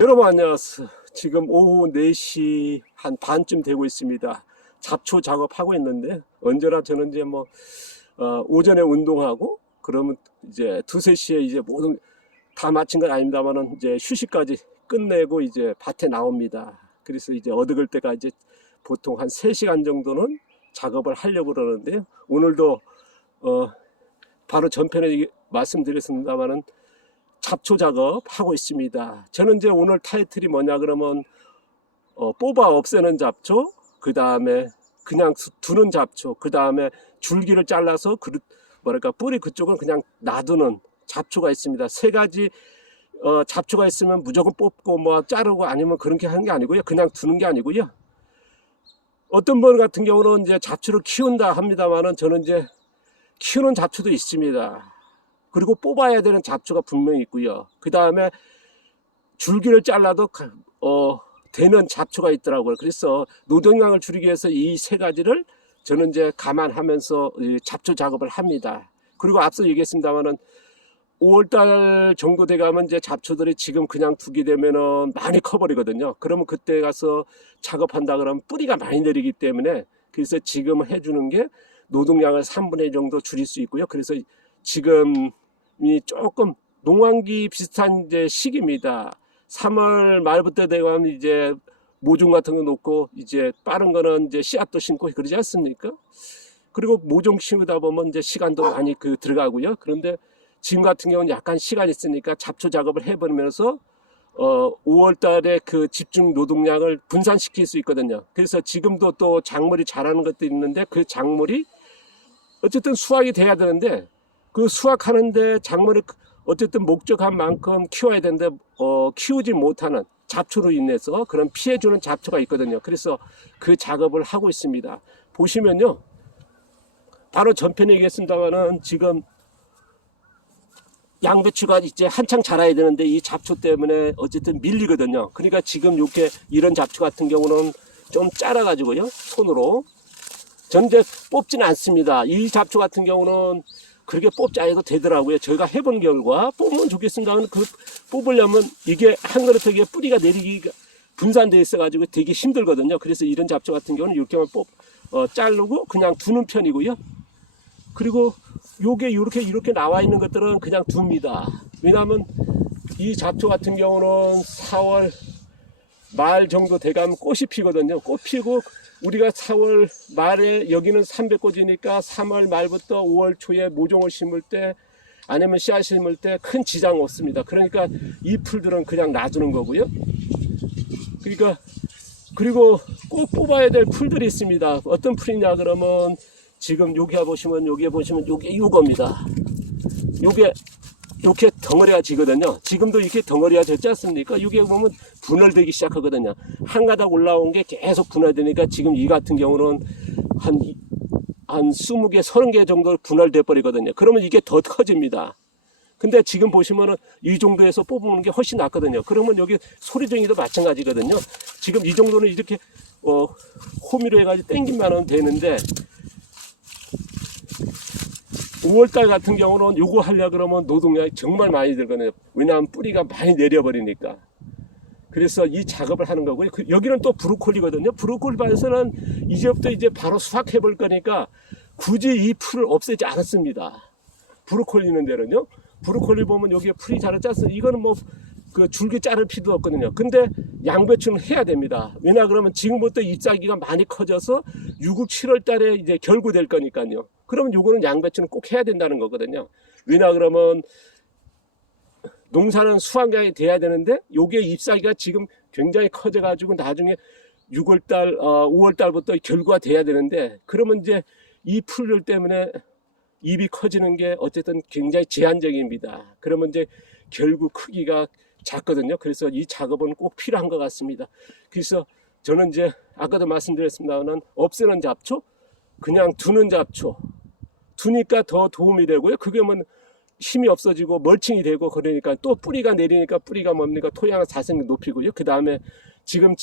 여러분 안녕하세요. 지금 오후 4시 한 반쯤 되고 있습니다. 잡초 작업하고 있는데 언제나 저는 이제 오전에 운동하고 그러면 이제 2, 3시에 이제 모든 다 마친 건 아닙니다만은 이제 휴식까지 끝내고 이제 밭에 나옵니다. 그래서 이제 어둑을 때가 이제 보통 한 3시간 정도는 작업을 하려고 그러는데요. 오늘도 바로 전편에 말씀드렸습니다만은 잡초 작업하고 있습니다. 저는 이제 오늘 타이틀이 뭐냐 그러면 뽑아 없애는 잡초, 그 다음에 그냥 두는 잡초, 그 다음에 줄기를 잘라서 뿌리 그쪽은 그냥 놔두는 잡초가 있습니다. 세 가지 잡초가 있으면 무조건 뽑고 자르고 아니면 그렇게 하는 게 아니고요. 그냥 두는 게 아니고요. 어떤 분 같은 경우는 이제 잡초를 키운다 합니다만은 저는 이제 키우는 잡초도 있습니다. 그리고 뽑아야 되는 잡초가 분명히 있고요. 그 다음에 줄기를 잘라도 되는 잡초가 있더라고요. 그래서 노동량을 줄이기 위해서 이 세 가지를 저는 이제 감안하면서 잡초 작업을 합니다. 그리고 앞서 얘기했습니다만은 5월달 정도 돼가면 이제 잡초들이 지금 그냥 두게 되면은 많이 커버리거든요. 그러면 그때 가서 작업한다 그러면 뿌리가 많이 내리기 때문에 그래서 지금 해주는 게 노동량을 3분의 1 정도 줄일 수 있고요. 그래서 지금이 조금 농한기 비슷한 이제 시기입니다. 3월 말부터 되면 이제 모종 같은 거 놓고 이제 빠른 거는 이제 씨앗도 심고 그러지 않습니까? 그리고 모종 심으다 보면 이제 시간도 많이 들어가고요. 그런데 지금 같은 경우는 약간 시간이 있으니까 잡초 작업을 해버리면서 5월 달에 그 집중 노동량을 분산시킬 수 있거든요. 그래서 지금도 또 작물이 자라는 것도 있는데 그 작물이 어쨌든 수확이 돼야 되는데 그 수확하는데 작물이 어쨌든 목적한 만큼 키워야 되는데 키우지 못하는 잡초로 인해서 그런 피해주는 잡초가 있거든요. 그래서 그 작업을 하고 있습니다. 보시면요. 바로 전편에 얘기했습니다만은 지금 양배추가 이제 한창 자라야 되는데 이 잡초 때문에 어쨌든 밀리거든요. 그러니까 지금 이런 잡초 같은 경우는 좀 잘라가지고요. 손으로. 전 이제 뽑지는 않습니다. 이 잡초 같은 경우는 그렇게 뽑지 않아도 되더라고요. 저희가 해본 결과 뽑으면 좋겠습니다만 뽑으려면 이게 한 그릇에 뿌리가 내리기가 분산되어 있어가지고 되게 힘들거든요. 그래서 이런 잡초 같은 경우는 이렇게만 자르고 그냥 두는 편이고요. 그리고 요게 이렇게 나와 있는 것들은 그냥 둡니다. 왜냐하면 이 잡초 같은 경우는 4월 말 정도 돼가면 꽃이 피거든요. 꽃 피고 우리가 4월 말에 여기는 300꽃이니까 3월 말부터 5월 초에 모종을 심을 때 아니면 씨앗 심을 때 큰 지장 없습니다. 그러니까 이 풀들은 그냥 놔두는 거고요. 그리고 꼭 뽑아야 될 풀들이 있습니다. 어떤 풀이냐 그러면 지금 여기에 보시면 요게 이거입니다. 요게 이렇게 덩어리가 지거든요. 지금도 이렇게 덩어리가 졌지 않습니까? 이게 보면 분할되기 시작하거든요. 한 가닥 올라온 게 계속 분할되니까 지금 이 같은 경우는 한 20개, 30개 정도 분할돼 버리거든요. 그러면 이게 더 커집니다. 근데 지금 보시면은 이 정도에서 뽑는 게 훨씬 낫거든요. 그러면 여기 소리쟁이도 마찬가지거든요. 지금 이 정도는 이렇게 호미로 해가지고 당기만 하면 되는데 5월달 같은 경우는 요거 하려 그러면 노동량이 정말 많이 들거든요. 왜냐하면 뿌리가 많이 내려버리니까. 그래서 이 작업을 하는 거고요. 여기는 또 브로콜리거든요. 브로콜리 밭에서는 이제부터 이제 바로 수확해 볼 거니까 굳이 이 풀을 없애지 않았습니다. 브로콜리 있는 데는요. 브로콜리 보면 여기에 풀이 자랐지 않습니까? 이거는 그 줄기 자를 필요도 없거든요. 근데 양배추는 해야 됩니다. 왜냐 그러면 지금부터 잎사귀가 많이 커져서 6월, 7월 달에 이제 결구될 거니까요. 그러면 요거는 양배추는 꼭 해야 된다는 거거든요. 왜냐 그러면 농사는 수확량이 돼야 되는데 요게 잎사귀가 지금 굉장히 커져 가지고 나중에 6월달, 5월달부터 결구가 돼야 되는데 그러면 이제 이 풀들 때문에 잎이 커지는 게 어쨌든 굉장히 제한적입니다. 그러면 이제 결국 크기가 작거든요. 그래서 이 작업은 꼭 필요한 것 같습니다. 그래서 저는 이제 아까도 말씀드렸습니다만 없애는 잡초, 그냥 두는 잡초, 두니까 더 도움이 되고요. 그게 힘이 없어지고 멀칭이 되고 그러니까 또 뿌리가 내리니까 뿌리가 뭡니까? 토양의 자생을 높이고요. 그 다음에 지금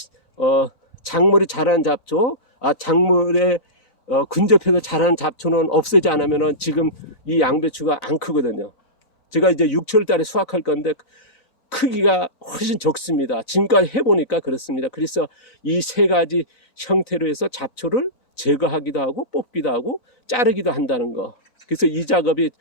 작물이 자라는 잡초, 작물에 근접해서 자라는 잡초는 없애지 않으면은 지금 이 양배추가 안 크거든요. 제가 이제 6, 7월 달에 수확할 건데 크기가 훨씬 적습니다. 지금까지 해보니까 그렇습니다. 그래서 이 세 가지 형태로 해서 잡초를 제거하기도 하고 뽑기도 하고 자르기도 한다는 거. 그래서 이 작업이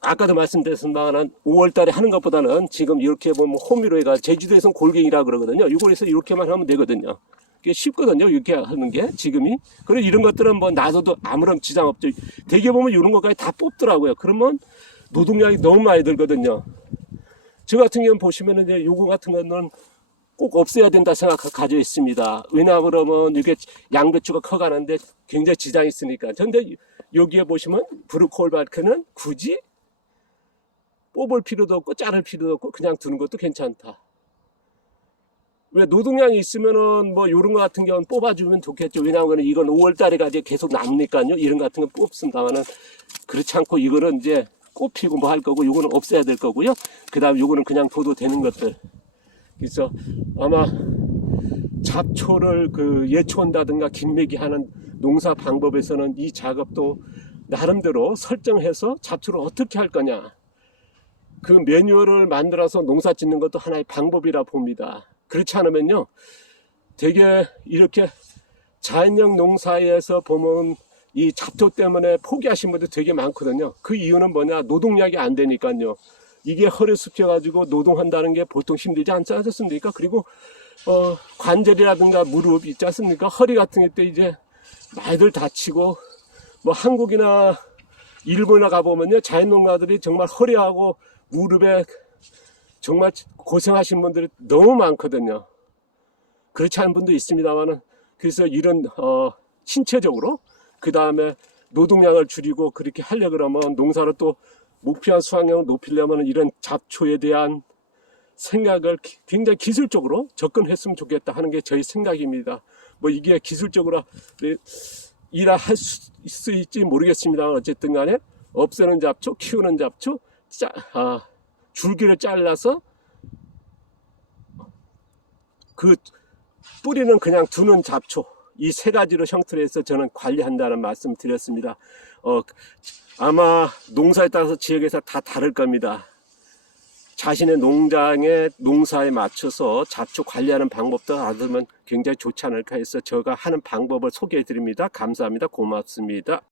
아까도 말씀드렸습니다만 5월 달에 하는 것보다는 지금 이렇게 보면 호미로 해가 제주도에서는 골갱이라 그러거든요. 이거에서 이렇게만 하면 되거든요. 그게 쉽거든요. 이렇게 하는 게 지금이. 그리고 이런 것들은 뭐 놔둬도 아무런 지장 없죠. 대개 보면 이런 것까지 다 뽑더라고요. 그러면 노동량이 너무 많이 들거든요. 저 같은 경우는 보시면은 이제 요거 같은 거는 꼭 없애야 된다 생각 가지고 있습니다. 왜냐 그러면 이게 양배추가 커가는데 굉장히 지장이 있으니까. 근데 여기에 보시면 브루콜바크는 굳이 뽑을 필요도 없고 자를 필요도 없고 그냥 두는 것도 괜찮다. 왜 노동량이 있으면은 뭐 요런 거 같은 경우는 뽑아주면 좋겠죠. 왜냐하면 이건 5월 달에까지 계속 남으니까요. 이런 거 같은 거 뽑습니다만은 그렇지 않고 이거는 이제 꽃피고 뭐 할 거고 요거는 없애야 될 거고요. 그 다음 요거는 그냥 둬도 되는 것들. 그래서 아마 잡초를 예초한다든가 김매기 하는 농사 방법에서는 이 작업도 나름대로 설정해서 잡초를 어떻게 할 거냐. 그 매뉴얼을 만들어서 농사 짓는 것도 하나의 방법이라 봅니다. 그렇지 않으면요, 되게 이렇게 자연형 농사에서 보면 이 잡초 때문에 포기하신 분들 되게 많거든요. 그 이유는 뭐냐? 노동력이 안 되니까요. 이게 허리 숙여가지고 노동한다는 게 보통 힘들지 않지 않습니까? 그리고 관절이라든가 무릎 있지 않습니까? 허리 같은 게 때 이제 많이들 다치고 뭐 한국이나 일본에 가보면요, 자연농가들이 정말 허리하고 무릎에 정말 고생하신 분들이 너무 많거든요. 그렇지 않은 분도 있습니다만은, 그래서 이런 신체적으로 그 다음에 노동량을 줄이고 그렇게 하려 그러면 농사를 또 목표한 수확량을 높이려면 이런 잡초에 대한 생각을 굉장히 기술적으로 접근했으면 좋겠다 하는 게 저희 생각입니다. 뭐 이게 기술적으로 일할 수 있을지 모르겠습니다. 어쨌든 간에 없애는 잡초, 키우는 잡초, 줄기를 잘라서 그 뿌리는 그냥 두는 잡초, 이 세 가지로 형태로 해서 저는 관리한다는 말씀 드렸습니다. 아마 농사에 따라서 지역에서 다 다를 겁니다. 자신의 농사에 맞춰서 잡초 관리하는 방법도 알면 굉장히 좋지 않을까 해서 제가 하는 방법을 소개해 드립니다. 감사합니다. 고맙습니다.